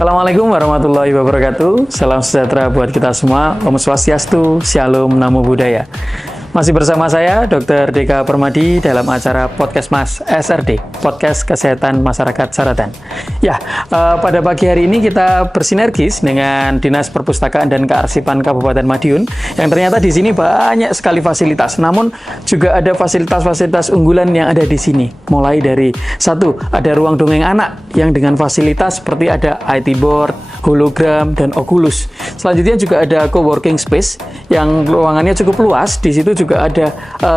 Assalamualaikum warahmatullahi wabarakatuh. Salam sejahtera buat kita semua. Om Swastiastu, Shalom, Namo Buddhaya. Masih bersama saya, Dr. Deka Permadi, dalam acara Podcast Mas SRD, Podcast Kesehatan Masyarakat Saratan. Ya, pada pagi hari ini kita bersinergis dengan Dinas Perpustakaan dan Kearsipan Kabupaten Madiun, yang ternyata di sini banyak sekali fasilitas, namun juga ada fasilitas-fasilitas unggulan yang ada di sini. Mulai dari satu, ada ruang dongeng anak, yang dengan fasilitas seperti ada IT board, hologram, dan Oculus. Selanjutnya juga ada co-working space, yang ruangannya cukup luas. Di situ juga ada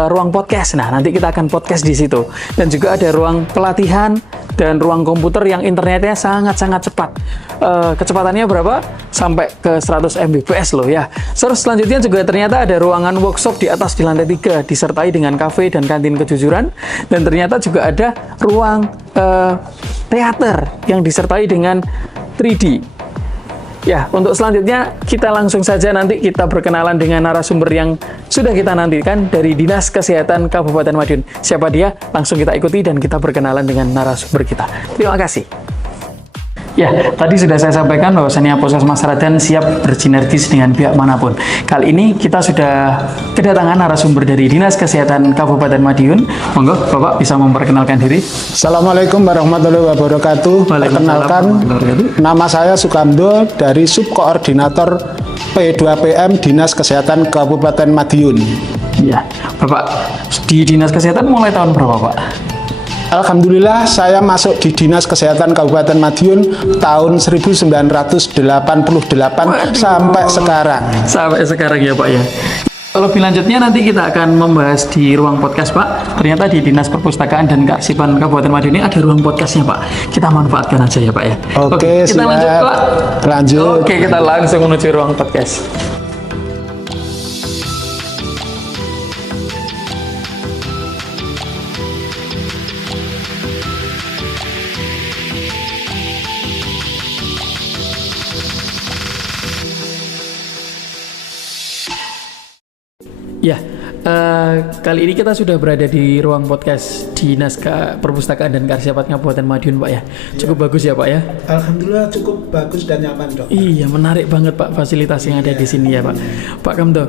ruang podcast. Nah, nanti kita akan podcast di situ. Dan juga ada ruang pelatihan dan ruang komputer yang internetnya sangat-sangat cepat. Kecepatannya berapa? Sampai ke 100 Mbps loh ya. Terus selanjutnya juga ternyata ada ruangan workshop di atas di lantai 3, disertai dengan kafe dan kantin kejujuran. Dan ternyata juga ada ruang teater yang disertai dengan 3D. Ya, untuk selanjutnya kita langsung saja nanti kita berkenalan dengan narasumber yang sudah kita nantikan dari Dinas Kesehatan Kabupaten Madiun. Siapa dia? Langsung kita ikuti dan kita berkenalan dengan narasumber kita. Terima kasih. Ya, tadi sudah saya sampaikan bahwasannya Puskesmas Saratan siap bersinergis dengan pihak manapun. Kali ini kita sudah kedatangan narasumber dari Dinas Kesehatan Kabupaten Madiun. Monggo, Bapak bisa memperkenalkan diri. Assalamualaikum warahmatullahi wabarakatuh. Perkenalkan, nama saya Sukamdo dari Subkoordinator P2PM Dinas Kesehatan Kabupaten Madiun. Ya, Bapak di Dinas Kesehatan mulai tahun berapa, Pak? Alhamdulillah saya masuk di Dinas Kesehatan Kabupaten Madiun tahun 1988 sampai sekarang. Sampai sekarang ya Pak ya. Lebih lanjutnya nanti kita akan membahas di ruang podcast Pak. Ternyata di Dinas Perpustakaan dan Kearsipan Kabupaten Madiun ini ada ruang podcastnya Pak. Kita manfaatkan aja ya Pak ya. Oke, kita lanjut Pak. Lanjut. Oke, kita langsung menuju ruang podcast. Ya, kali ini kita sudah berada di ruang podcast Dinas Perpustakaan dan Kearsipan Kabupaten Madiun, Pak ya. Cukup bagus ya, Pak ya. Alhamdulillah cukup bagus dan nyaman, Dok. Iya, menarik banget Pak fasilitas yang ada di sini ya, Pak. Pak Kamdo,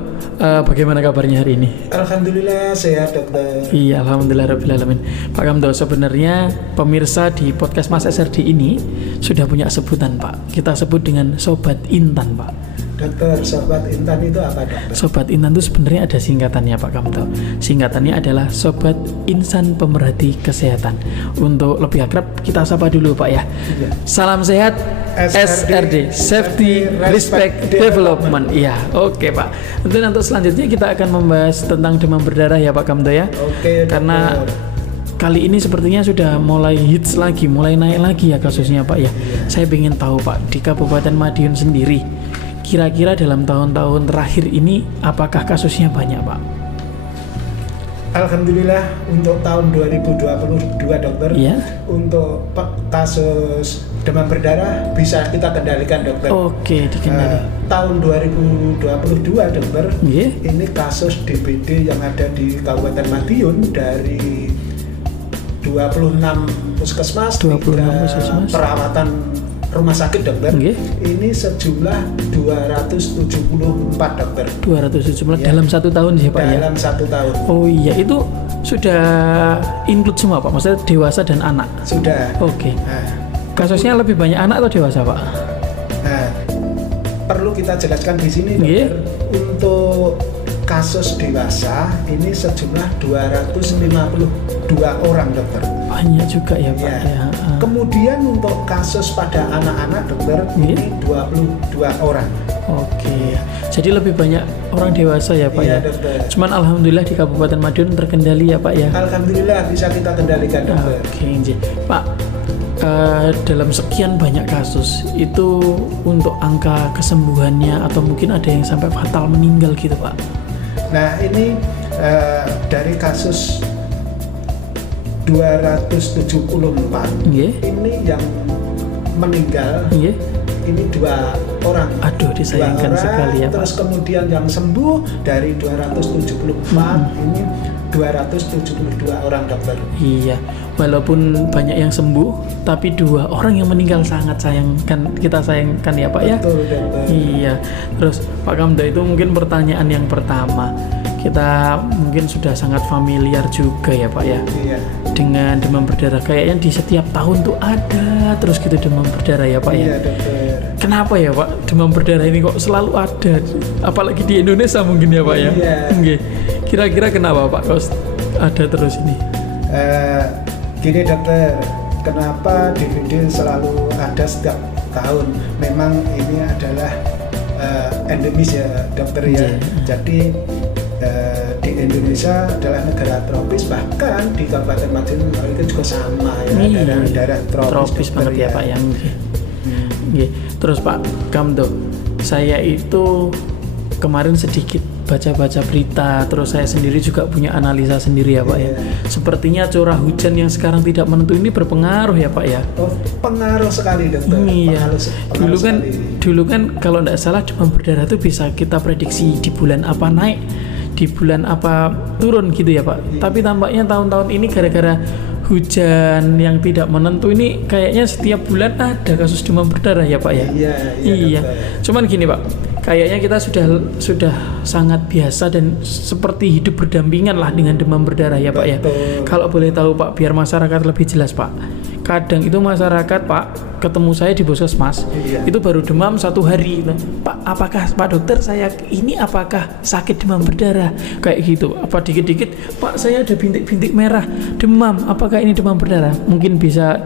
bagaimana kabarnya hari ini? Alhamdulillah sehat, Dokter. Iya, alhamdulillahirabbil alamin. Pak Kamdo, sebenarnya pemirsa di podcast Mas SRD ini sudah punya sebutan, Pak. Kita sebut dengan Sobat Intan, Pak. Dokter, Sobat Intan itu apa, Dokter? Sobat Intan itu sebenarnya ada singkatannya Pak Kamto. Singkatannya adalah Sobat Insan Pemerhati Kesehatan. Untuk lebih akrab kita sapa dulu Pak ya. Iya. Salam sehat SRD, Safety Respect Development. Iya, oke Pak. Tentu untuk selanjutnya kita akan membahas tentang demam berdarah ya Pak Kamto ya. Oke. Karena kali ini sepertinya sudah mulai hits lagi, mulai naik lagi ya kasusnya Pak ya. Saya ingin tahu Pak, di Kabupaten Madiun sendiri kira-kira dalam tahun-tahun terakhir ini apakah kasusnya banyak Pak? Alhamdulillah untuk tahun 2022 Dokter, ya? Untuk kasus demam berdarah bisa kita kendalikan Dokter. Oke, dikendalikan. Tahun 2022 Dokter, yeah. Ini kasus DBD yang ada di Kabupaten Madiun dari 26 puskesmas, 26 puskesmas, perawatan rumah sakit Dokter, ini sejumlah 274 Dokter. 274 ya. Dalam satu tahun sih Pak ya? Dalam satu tahun. Oh iya, itu sudah include semua Pak? Maksudnya dewasa dan anak? Sudah. Oke. Kasusnya lebih banyak anak atau dewasa Pak? Nah, perlu kita jelaskan di sini Dokter, untuk kasus dewasa ini sejumlah 252 orang Dokter. Banyak juga ya Pak ya. Kemudian untuk kasus pada anak-anak Dokter ini 22 orang. Oke. Jadi lebih banyak orang dewasa ya Pak ya. Dokter. Cuman alhamdulillah di Kabupaten Madiun terkendali ya Pak ya. Alhamdulillah bisa kita kendalikan Dokter. Oke, Pak. Dalam sekian banyak kasus itu untuk angka kesembuhannya atau mungkin ada yang sampai fatal meninggal gitu Pak. Nah ini dari kasus 274 ini yang meninggal ini 2 orang. Aduh, disayangkan sekali ya Pak. Terus kemudian yang sembuh dari 274 ini 272 orang dokter. Iya, walaupun banyak yang sembuh, tapi 2 orang yang meninggal sangat kita sayangkan ya Pak ya. Betul dokter. Iya, terus Pak Kamdo itu mungkin pertanyaan yang pertama, kita mungkin sudah sangat familiar juga ya Pak ya, Iya. dengan demam berdarah. Kayaknya di setiap tahun tuh ada terus gitu demam berdarah ya Pak ya. Iya dokter. Kenapa ya Pak demam berdarah ini kok selalu ada, apalagi di Indonesia mungkin ya Pak ya? Iya. Oke. Kira-kira kenapa Pak kok ada terus ini? Gini dokter, kenapa DBD selalu ada setiap tahun? Memang ini adalah endemis ya dokter ya. Iya. Jadi di Indonesia adalah negara tropis, bahkan di Kabupaten Madiun itu juga sama ya, daerah tropis dokter, banget ya Pak ya. Oke. Terus Pak Kamdo, saya itu kemarin sedikit baca-baca berita, terus saya sendiri juga punya analisa sendiri ya Pak ya. Sepertinya curah hujan yang sekarang tidak menentu ini berpengaruh ya Pak ya. Oh, pengaruh sekali dokter. Iya. Pengaruh Dulu kan kalau tidak salah demam berdarah itu bisa kita prediksi di bulan apa naik, di bulan apa turun gitu ya Pak. Iya. Tapi tampaknya tahun-tahun ini gara-gara hujan yang tidak menentu ini kayaknya setiap bulan ada kasus demam berdarah ya Pak ya. Iya. Cuman gini Pak, kayaknya kita sudah sangat biasa dan seperti hidup berdampingan lah dengan demam berdarah ya Pak ya. Kalau boleh tahu Pak, biar masyarakat lebih jelas Pak. Kadang itu masyarakat Pak ketemu saya di puskesmas, itu baru demam 1 hari. Pak, apakah Pak dokter saya ini apakah sakit demam berdarah? Kayak gitu. Apa dikit-dikit Pak saya ada bintik-bintik merah, demam. Apakah ini demam berdarah? Mungkin bisa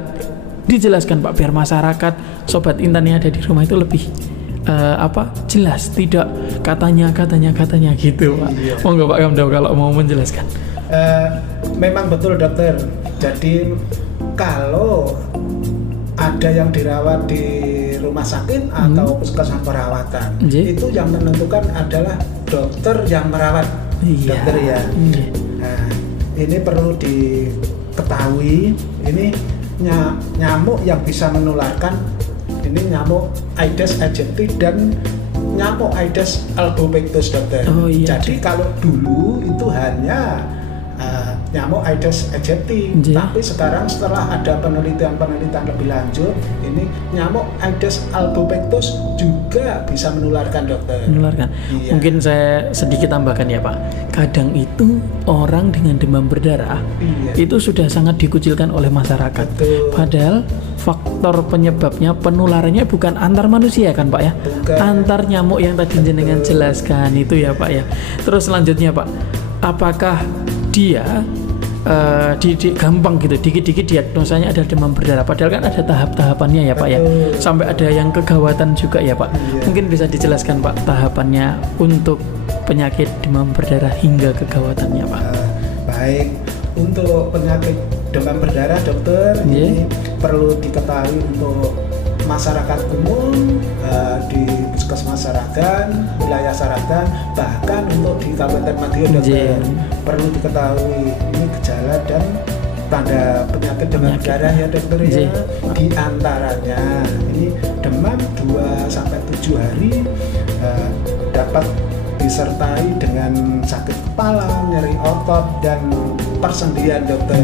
dijelaskan Pak biar masyarakat sobat Intan yang ada di rumah itu lebih jelas, tidak katanya gitu Pak. Monggo Pak Kamdo kalau mau menjelaskan. Memang betul dokter. Jadi kalau ada yang dirawat di rumah sakit atau puskesmas perawatan, itu yang menentukan adalah dokter yang merawat. Dokter ya. Nah, ini perlu diketahui, ini nyamuk yang bisa menularkan, ini nyamuk Aedes aegypti dan nyamuk Aedes albopictus dokter. Jadi kalau dulu itu hanya nyamuk Aedes aegypti, tapi sekarang setelah ada penelitian lebih lanjut, ini nyamuk Aedes albopictus juga bisa menularkan dokter. Menularkan. Iya. Mungkin saya sedikit tambahkan ya Pak. Kadang itu orang dengan demam berdarah itu sudah sangat dikucilkan oleh masyarakat. Betul. Padahal faktor penyebabnya penularannya bukan antar manusia kan Pak ya, antar nyamuk yang tadi jenengan jelaskan itu ya Pak ya. Terus selanjutnya Pak, apakah dia gampang gitu, dikit-dikit diagnosanya ada demam berdarah, padahal kan ada tahap-tahapannya ya Pak ya, sampai ada yang kegawatan juga ya Pak. Mungkin bisa dijelaskan Pak tahapannya untuk penyakit demam berdarah hingga kegawatannya Pak. Baik, untuk penyakit demam berdarah dokter, ini perlu diketahui untuk masyarakat umum, di puskesmas Saragan, wilayah Saragan, bahkan untuk di Kabupaten Madiun dokter, perlu diketahui ini gejala dan tanda penyakit demam berdarah ya dokter ya. Di antaranya ini demam 2-7 hari, dapat disertai dengan sakit kepala, nyeri otot dan persendian dokter.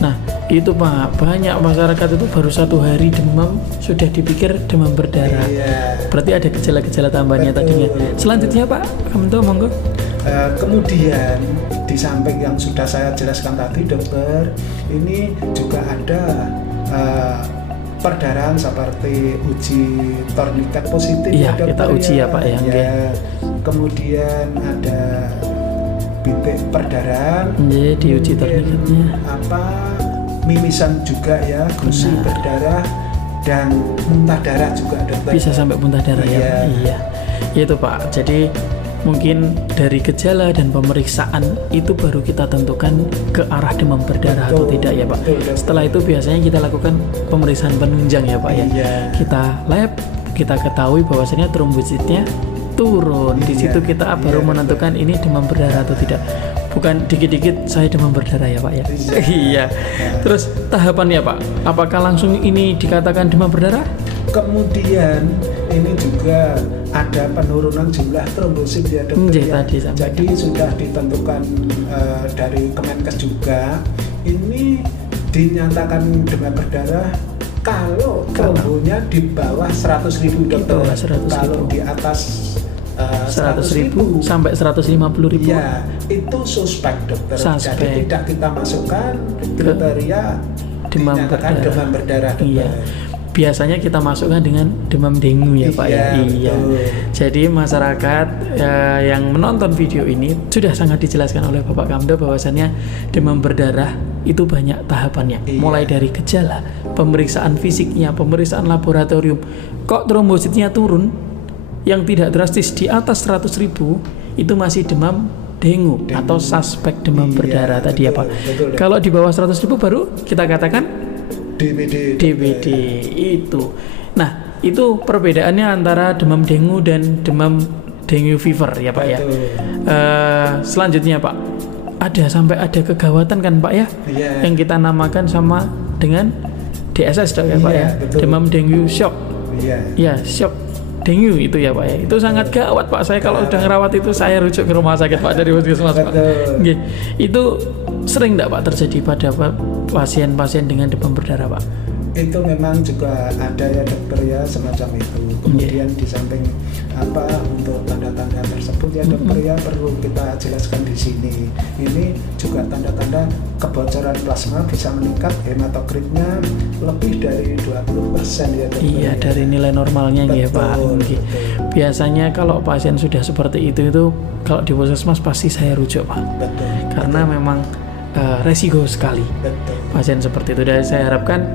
Nah itu Pak, banyak masyarakat itu baru 1 hari demam sudah dipikir demam berdarah. Berarti ada gejala-gejala tambahnya tadinya. Selanjutnya Pak Kamdo monggo. Kemudian di samping yang sudah saya jelaskan tadi dokter, ini juga ada perdarahan seperti uji torniket positif. Iya, kita uji ya Pak ya. Kemudian ada bintik perdarahan, diuji torniketnya. Mimisan juga ya, gusi berdarah dan muntah darah juga dokter. Bisa sampai muntah darah ya. Iya. Itu Pak. Jadi mungkin dari gejala dan pemeriksaan itu baru kita tentukan ke arah demam berdarah atau tidak ya Pak. Setelah itu biasanya kita lakukan pemeriksaan penunjang ya Pak ya. Kita lab, kita ketahui bahwasanya trombositnya turun. Di situ kita baru menentukan ini demam berdarah atau tidak. Bukan dikit-dikit saya demam berdarah ya Pak ya. Iya. Terus tahapannya Pak, apakah langsung ini dikatakan demam berdarah? Kemudian ini juga ada penurunan jumlah trombosit ya dokter ya. Jadi sudah ditentukan dari Kemenkes juga. Ini dinyatakan demam berdarah kalau trombonya di bawah 100.000 dokter. Kalau di atas 100.000 sampai 150.000. Ya, itu suspek dokter. Jadi tidak kita masukkan kriteria demam berdarah dokter. Iya. Biasanya kita masukkan dengan demam dengue ya Pak ya. Iya. Jadi masyarakat yang menonton video ini sudah sangat dijelaskan oleh Bapak Kamdo bahwasannya demam berdarah itu banyak tahapannya. Mulai dari gejala, pemeriksaan fisiknya, pemeriksaan laboratorium. Kok trombositnya turun yang tidak drastis di atas 100.000 itu masih demam dengue atau suspek demam berdarah tadi ya Pak. Kalau di bawah 100.000 baru kita katakan DBD itu. Nah, itu perbedaannya antara demam dengue dan demam dengue fever ya Pak ya. Selanjutnya Pak, sampai ada kegawatan kan Pak ya, yang kita namakan sama dengan DSS dok ya Pak ya, demam dengue shock. Ya, shock dengue itu ya Pak ya. Itu sangat gawat Pak. Saya kalau udah ngerawat itu saya rujuk ke rumah sakit Pak dari puskesmas Pak. Itu sering enggak Pak terjadi pada pasien-pasien dengan demam berdarah Pak? Itu memang juga ada ya dokter ya semacam itu. Kemudian di samping untuk tanda-tanda tersebut ya dokter ya perlu kita jelaskan di sini. Ini juga tanda-tanda kebocoran plasma bisa meningkat, hematokritnya lebih dari 20% ya dokter. Iya, dari nilai normalnya ya Pak. Biasanya kalau pasien sudah seperti itu kalau di puskesmas pasti saya rujuk Pak. Karena memang resiko sekali pasien seperti itu. Dan saya harapkan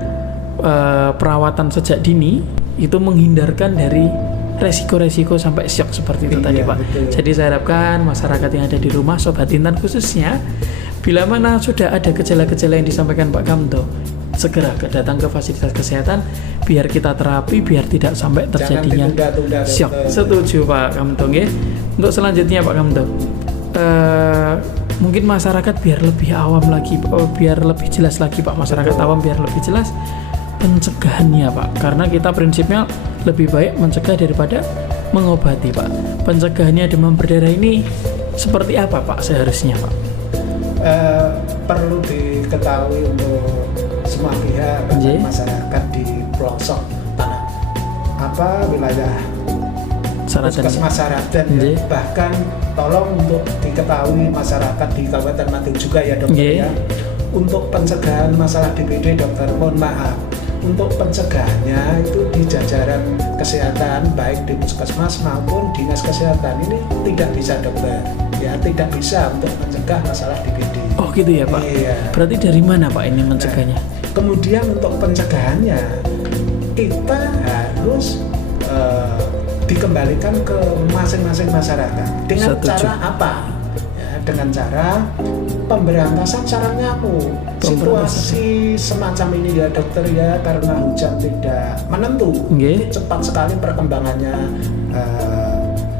perawatan sejak dini itu menghindarkan dari resiko-resiko sampai shock seperti itu tadi Pak. Jadi saya harapkan masyarakat yang ada di rumah, Sobat Intan khususnya, bila mana sudah ada gejala-gejala yang disampaikan Pak Kamdo, segera datang ke fasilitas kesehatan biar kita terapi, biar tidak sampai terjadinya shock. Setuju Pak Kamdo nggih. Untuk selanjutnya Pak Kamdo, mungkin masyarakat biar lebih awam lagi, biar lebih jelas lagi Pak, masyarakat awam biar lebih jelas pencegahannya Pak, karena kita prinsipnya lebih baik mencegah daripada mengobati Pak. Pencegahannya demam berdarah ini seperti apa Pak seharusnya Pak? Perlu diketahui untuk semua pihak, masyarakat di pelosok wilayah puskesmas Saradan bahkan tolong untuk diketahui masyarakat di Kabupaten Madiun juga ya dokter ya. Untuk pencegahan masalah DBD dokter, mohon maaf, untuk pencegahannya itu di jajaran kesehatan baik di puskesmas maupun dinas kesehatan ini tidak bisa dokter ya, tidak bisa untuk mencegah masalah DBD. Oh gitu ya Pak. Berarti dari mana Pak ini mencegahnya? Kemudian untuk pencegahannya kita harus dikembalikan ke masing-masing masyarakat dengan cara apa? Ya, dengan cara pemberantasan sarang nyamuk. Situasi semacam ini ya dokter ya, karena hujan tidak menentu, cepat sekali perkembangannya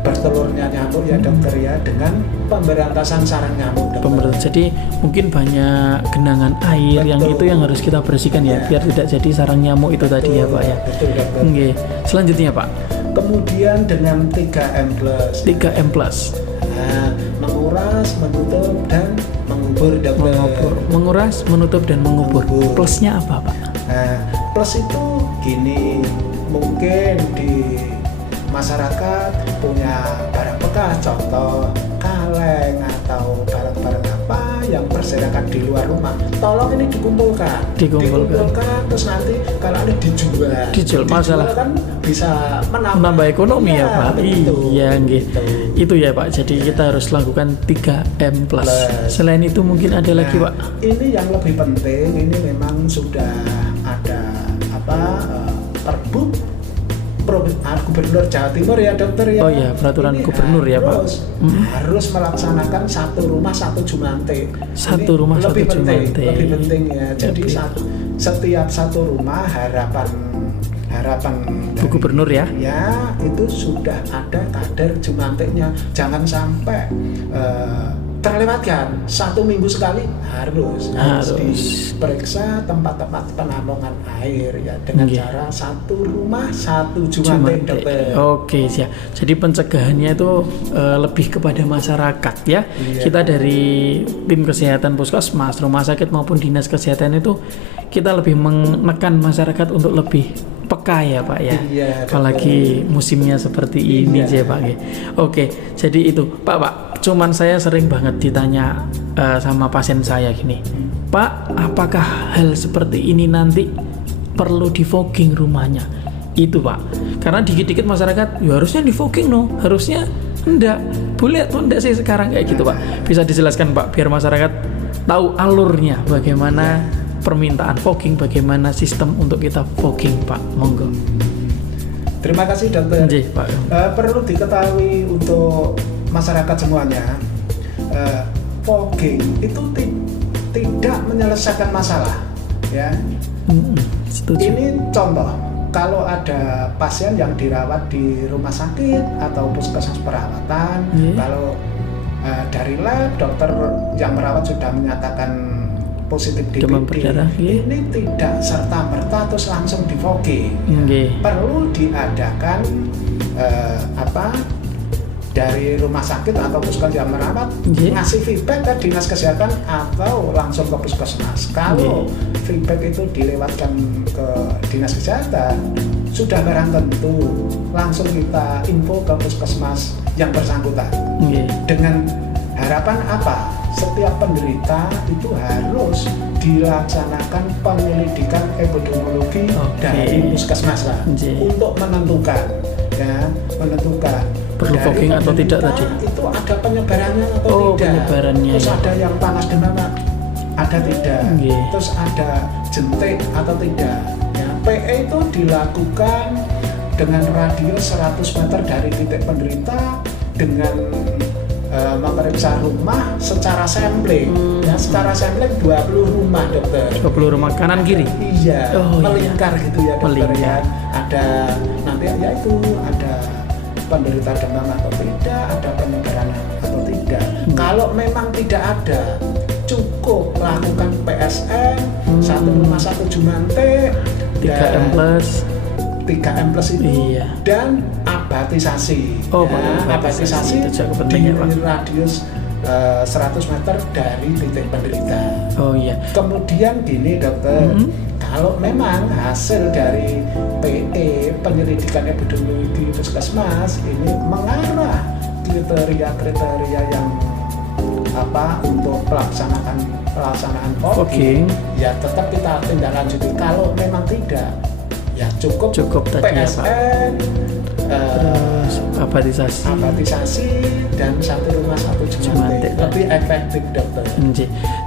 bertelurnya nyamuk ya dokter ya, dengan pemberantasan sarang nyamuk dokter. Jadi mungkin banyak genangan air yang harus kita bersihkan ya, biar tidak jadi sarang nyamuk itu tadi ya Pak ya. Betul dokter. Selanjutnya Pak, kemudian dengan 3M+. Nah, menguras, menutup dan mengubur dokter. Menguras, menutup dan mengubur. Plusnya apa Pak? Nah, plus itu gini, mungkin di masyarakat punya barang bekas, contoh kaleng atau barang-barang apa yang berserakan di luar rumah, tolong ini dikumpulkan terus nanti kalau ini dijual masalah kan bisa menambah ekonomi ya Pak. Iya gitu. Itu ya Pak, jadi kita harus lakukan 3M+. Selain itu mungkin ada lagi Pak? Ini yang lebih penting, ini memang sudah ada Perbu Gubernur Jawa Timur ya dokter ya. Oh ya, peraturan ini gubernur ya Pak. Harus melaksanakan satu rumah satu Jumante. Satu rumah satu Jumante. Lebih penting ya. Jadi setiap satu rumah harapan Bu Gubernur ya. Ya, itu sudah ada kader Jumantenya. Jangan sampai terlewatkan. 1 minggu sekali harus diperiksa tempat-tempat penampungan air ya dengan cara 1 rumah 1 Jumante, dokter. Oke, siap. Jadi pencegahannya itu lebih kepada masyarakat ya. Kita dari tim kesehatan puskesmas, rumah sakit maupun dinas kesehatan itu kita lebih menekan masyarakat untuk lebih peka ya Pak ya. Apalagi musimnya seperti ini ya Pak. Oke, jadi itu Pak, cuman saya sering banget ditanya sama pasien saya gini, Pak, apakah hal seperti ini nanti perlu di fogging rumahnya? Itu Pak, karena dikit-dikit masyarakat ya harusnya di fogging harusnya enggak, boleh atau enggak sih sekarang kayak gitu Pak? Bisa dijelaskan Pak biar masyarakat tahu alurnya bagaimana permintaan fogging, bagaimana sistem untuk kita fogging Pak, monggo. Terima kasih dokter. Pak. Perlu diketahui untuk masyarakat semuanya, fogging itu tidak menyelesaikan masalah ya. Setuju. Ini contoh, kalau ada pasien yang dirawat di rumah sakit atau puskesmas perawatan, kalau dari lab dokter yang merawat sudah menyatakan positif DBD, ini tidak serta-merta terus langsung di fogging. Perlu diadakan dari rumah sakit atau puskesmas yang merawat ngasih feedback ke dinas kesehatan atau langsung ke puskesmas. Kalau feedback itu dilewatkan ke dinas kesehatan, sudah barang tentu langsung kita info ke puskesmas yang bersangkutan. Dengan harapan apa? Setiap penderita itu harus dilaksanakan penyelidikan epidemiologi dari puskesmas untuk menentukan perlu fogging atau tidak tadi. Itu ada penyebarannya atau tidak. Penyebarannya. Terus ada yang panas demam ada tidak. Terus ada jentik atau tidak. Ya, PE itu dilakukan dengan radius 100 meter dari titik penderita dengan memeriksa rumah secara sampling. Secara sampling 20 rumah dokter. 20 rumah kanan kiri. Iya. Melingkar gitu ya dokter ya. Ada nanti ya itu ada penderita demam atau tidak, ada penyebaran atau tidak. Kalau memang tidak ada, cukup lakukan PSM 1 rumah 1 Jumante 3M plus itu dan abatisasi. Abatisasi di radius 100 meter dari titik penderita. Kemudian gini dokter, kalau memang hasil dari PE penyelidikan epidemiologi puskesmas ini mengarah kriteria yang untuk pelaksanaan fogging, ya tetap kita tindak lanjuti. Kalau memang tidak, ya cukup PSN, terus abatisasi dan 1 rumah 1 Jumante. Lebih efektif dokter.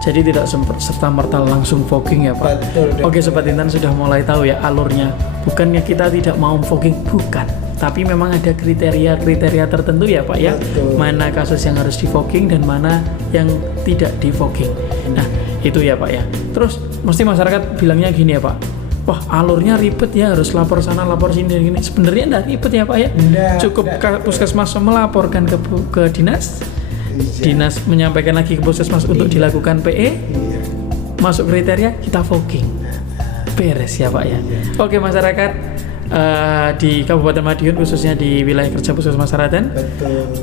Jadi tidak serta-merta langsung fogging ya Pak. Betul. Oke Sobat Intan sudah mulai tahu ya alurnya. Bukannya kita tidak mau fogging, bukan. Tapi memang ada kriteria tertentu ya Pak ya. Betul. Mana kasus yang harus di fogging dan mana yang tidak di fogging. Nah itu ya Pak ya. Terus mesti masyarakat bilangnya gini ya Pak, wah alurnya ribet ya, harus lapor sana lapor sini dan gini. Sebenarnya enggak ribet ya Pak ya. Cukup puskesmas melaporkan ke dinas. Dinas menyampaikan lagi ke puskesmas untuk dilakukan PE. Masuk kriteria kita fogging. Beres ya Pak ya. Oke masyarakat di Kabupaten Madiun khususnya di wilayah kerja Puskesmas Saradan,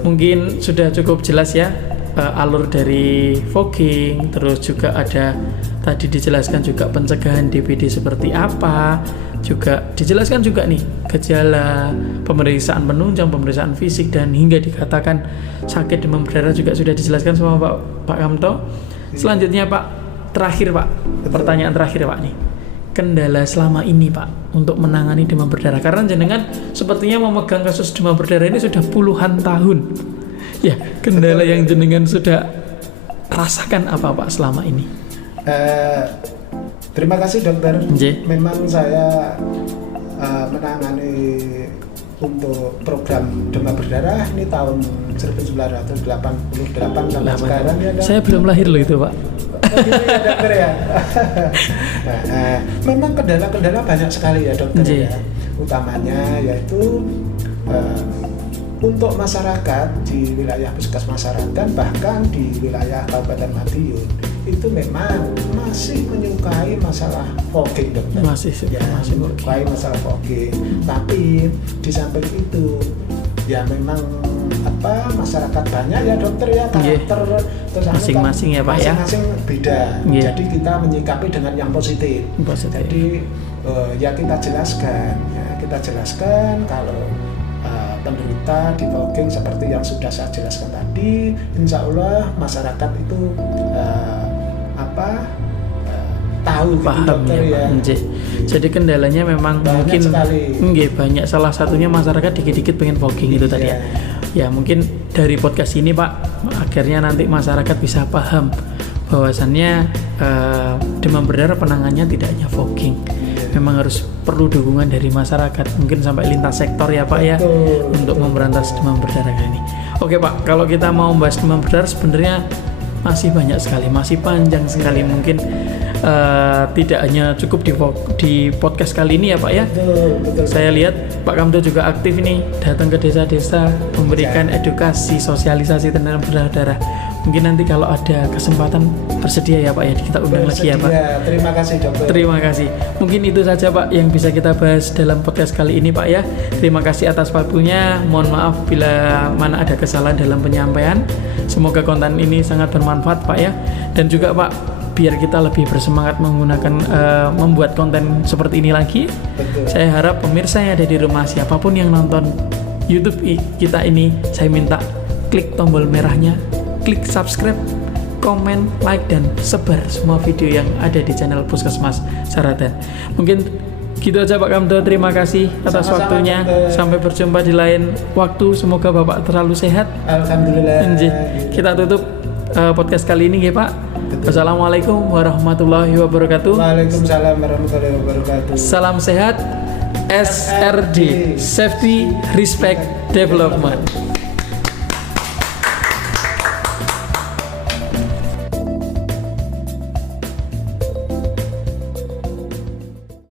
mungkin sudah cukup jelas ya alur dari fogging. Terus juga ada tadi dijelaskan juga pencegahan DBD seperti apa, juga dijelaskan juga nih gejala, pemeriksaan penunjang, pemeriksaan fisik, dan hingga dikatakan sakit demam berdarah juga sudah dijelaskan sama Pak Kamto. Selanjutnya Pak, terakhir Pak, pertanyaan terakhir Pak nih, kendala selama ini Pak untuk menangani demam berdarah, karena jenengan sepertinya memegang kasus demam berdarah ini sudah puluhan tahun ya. Kendala yang jenengan sudah rasakan apa Pak selama ini? Terima kasih dokter. Memang saya menangani untuk program demam berdarah ini tahun 1988 sampai sekarang ya. Saya belum lahir loh itu Pak. Gitu ya dokter ya. Memang kendala-kendala banyak sekali ya dokter ya. Utamanya yaitu untuk masyarakat di wilayah Puskesmas Saratan, bahkan di wilayah Kabupaten Madiun, itu memang masih menyukai masalah fogging, dokter. Masih menyukai masalah fogging. Tapi di samping itu ya memang masyarakat banyak ya dokter ya, karakter terus masing-masing ya Pak ya. Masing-masing beda. Jadi kita menyikapi dengan yang positif. Jadi ya kita jelaskan kalau penderita di fogging seperti yang sudah saya jelaskan tadi, insya Allah masyarakat itu tahu paham gitu, dokter, ya. Jadi kendalanya memang banyak mungkin banyak, salah satunya masyarakat dikit-dikit pengen fogging itu tadi ya. Ya mungkin dari podcast ini Pak, akhirnya nanti masyarakat bisa paham bahwasannya demam berdarah penanganannya tidak hanya fogging. Memang harus perlu dukungan dari masyarakat, mungkin sampai lintas sektor ya Pak ya, untuk memberantas demam berdarah ini. Oke Pak, kalau kita mau membahas demam berdarah sebenarnya masih banyak sekali, masih panjang sekali. Mungkin tidak hanya cukup di podcast kali ini ya Pak ya. Betul. Saya lihat Pak Kamdo juga aktif ini, datang ke desa-desa memberikan edukasi, sosialisasi tentang berdarah. Mungkin nanti kalau ada kesempatan bersedia ya Pak ya, kita undang lagi ya Pak. Terima kasih dokter. Terima kasih. Mungkin itu saja Pak yang bisa kita bahas dalam podcast kali ini Pak ya. Terima kasih atas waktunya. Mohon maaf bila mana ada kesalahan dalam penyampaian. Semoga konten ini sangat bermanfaat Pak ya. Dan juga Pak, biar kita lebih bersemangat menggunakan membuat konten seperti ini lagi. Betul. Saya harap pemirsa yang ada di rumah, siapapun yang nonton YouTube kita ini, saya minta klik tombol merahnya, klik subscribe, komen, like, dan sebar semua video yang ada di channel Puskesmas Saratan. Mungkin gitu aja Pak Kamdo, terima kasih atas waktunya. Sampai berjumpa di lain waktu. Semoga Bapak terlalu sehat. Alhamdulillah. Kita tutup podcast kali ini ya Pak. Wassalamualaikum warahmatullahi wabarakatuh. Waalaikumsalam warahmatullahi wabarakatuh. Salam sehat, SRD, Safety, Respect, Development.